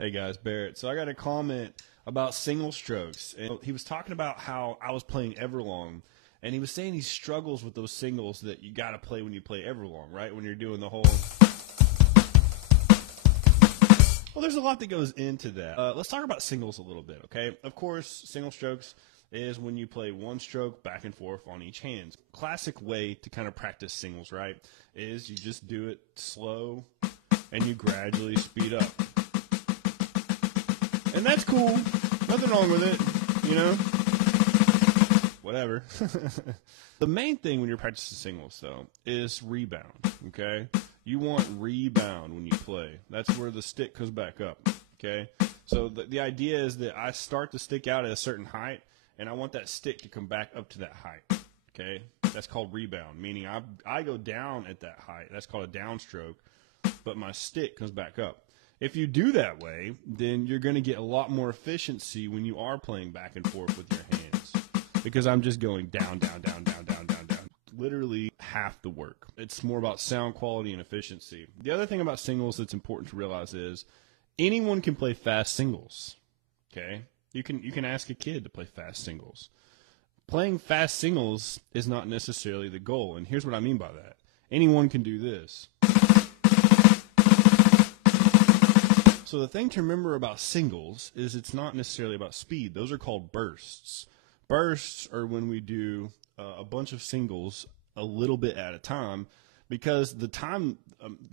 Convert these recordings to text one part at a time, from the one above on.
Hey guys, Barrett. So I got a comment about single strokes. And he was talking about how I was playing Everlong, and he was saying he struggles with those singles that you got to play when you play Everlong, right? When you're doing the whole. Well, there's a lot that goes into that. Let's talk about singles a little bit, okay? Of course, single strokes is when you play one stroke back and forth on each hand. Classic way to kind of practice singles, right, is you just do it slow and you gradually speed up. And that's cool. Nothing wrong with it, you know? Whatever. The main thing when you're practicing singles, though, is rebound, okay? You want rebound when you play. That's where the stick goes back up, okay? So the idea is that I start the stick out at a certain height, and I want that stick to come back up to that height, okay? That's called rebound, meaning I go down at that height. That's called a downstroke, but my stick comes back up. If you do that way, then you're going to get a lot more efficiency when you are playing back and forth with your hands, because I'm just going down, down, down, down, down, down, down. Literally half the work. It's more about sound quality and efficiency. The other thing about singles that's important to realize is anyone can play fast singles, okay? You can ask a kid to play fast singles. Playing fast singles is not necessarily the goal, and here's what I mean by that. Anyone can do this. So the thing to remember about singles is it's not necessarily about speed. Those are called bursts. Bursts are when we do a bunch of singles a little bit at a time, because the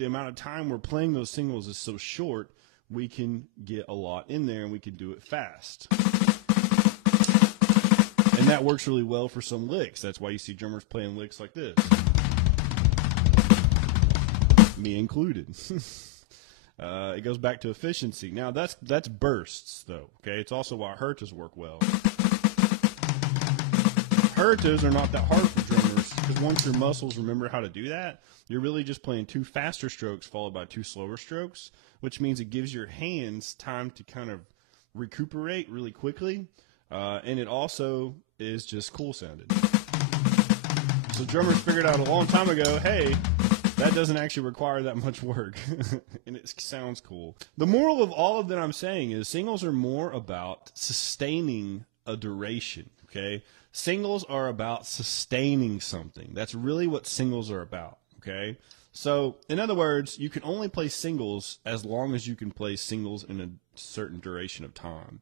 amount of time we're playing those singles is so short, we can get a lot in there and we can do it fast. And that works really well for some licks. That's why you see drummers playing licks like this. Me included. It goes back to efficiency. Now, that's bursts, though, okay? It's also why Hertas work well. Hertas are not that hard for drummers, because once your muscles remember how to do that, you're really just playing 2 faster strokes followed by 2 slower strokes, which means it gives your hands time to kind of recuperate really quickly, and it also is just cool sounding. So drummers figured out a long time ago, hey, that doesn't actually require that much work, and it sounds cool. The moral of all of that I'm saying is singles are more about sustaining a duration, okay? Singles are about sustaining something. That's really what singles are about, okay? So, in other words, you can only play singles as long as you can play singles in a certain duration of time,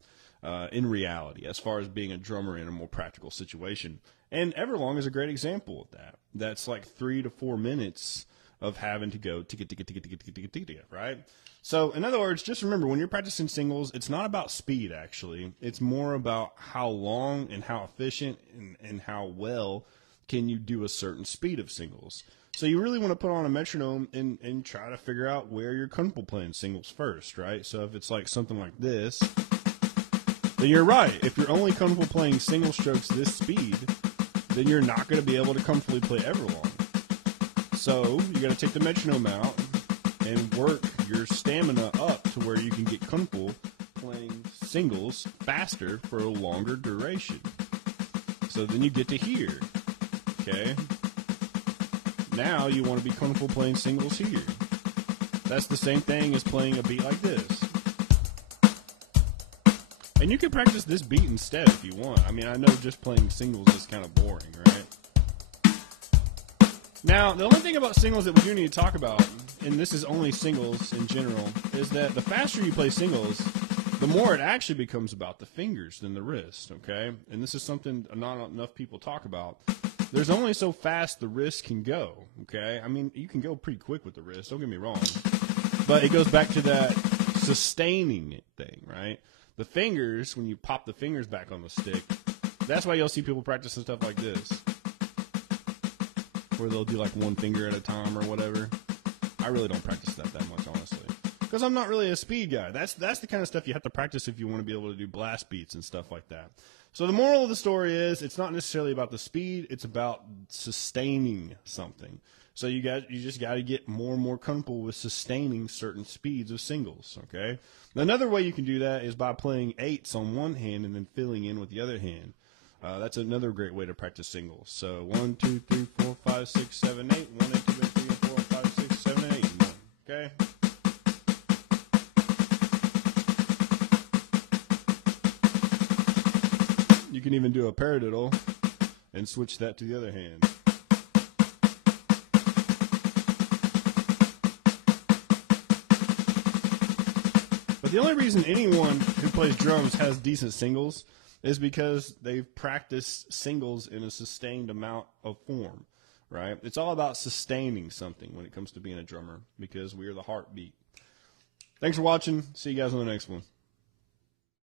in reality, as far as being a drummer in a more practical situation. And Everlong is a great example of that. That's like 3 to 4 minutes of having to go ticka, right? So, in other words, just remember, when you're practicing singles, it's not about speed, actually. It's more about how long and how efficient and how well can you do a certain speed of singles. So you really want to put on a metronome and try to figure out where you're comfortable playing singles first, right? So if it's like something like this, then you're right. If you're only comfortable playing single strokes this speed, then you're not going to be able to comfortably play Everlong. So you got to take the metronome out and work your stamina up to where you can get comfortable playing singles faster for a longer duration. So then you get to here, okay? Now you want to be comfortable playing singles here. That's the same thing as playing a beat like this. And you can practice this beat instead if you want. I mean, I know just playing singles is kind of boring, right? Now, the only thing about singles that we do need to talk about, and this is only singles in general, is that the faster you play singles, the more it actually becomes about the fingers than the wrist, okay? And this is something not enough people talk about. There's only so fast the wrist can go, okay? I mean, you can go pretty quick with the wrist, don't get me wrong. But it goes back to that sustaining thing, right? The fingers, when you pop the fingers back on the stick, that's why you'll see people practicing stuff like this, where they'll do like one finger at a time or whatever. I really don't practice that much, honestly, because I'm not really a speed guy. That's the kind of stuff you have to practice if you want to be able to do blast beats and stuff like that. So the moral of the story is it's not necessarily about the speed, it's about sustaining something. So you just got to get more and more comfortable with sustaining certain speeds of singles, okay? Another way you can do that is by playing 8s on one hand and then filling in with the other hand. That's another great way to practice singles. So 1, 2, 3, 4, 5, 6, 7, 8. 1, 2, 3, 4, 5, 6, 7, 8. Okay? can even do a paradiddle and switch that to the other hand. But the only reason anyone who plays drums has decent singles is because they've practiced singles in a sustained amount of form, right? It's all about sustaining something when it comes to being a drummer because we are the heartbeat. Thanks for watching. See you guys on the next one.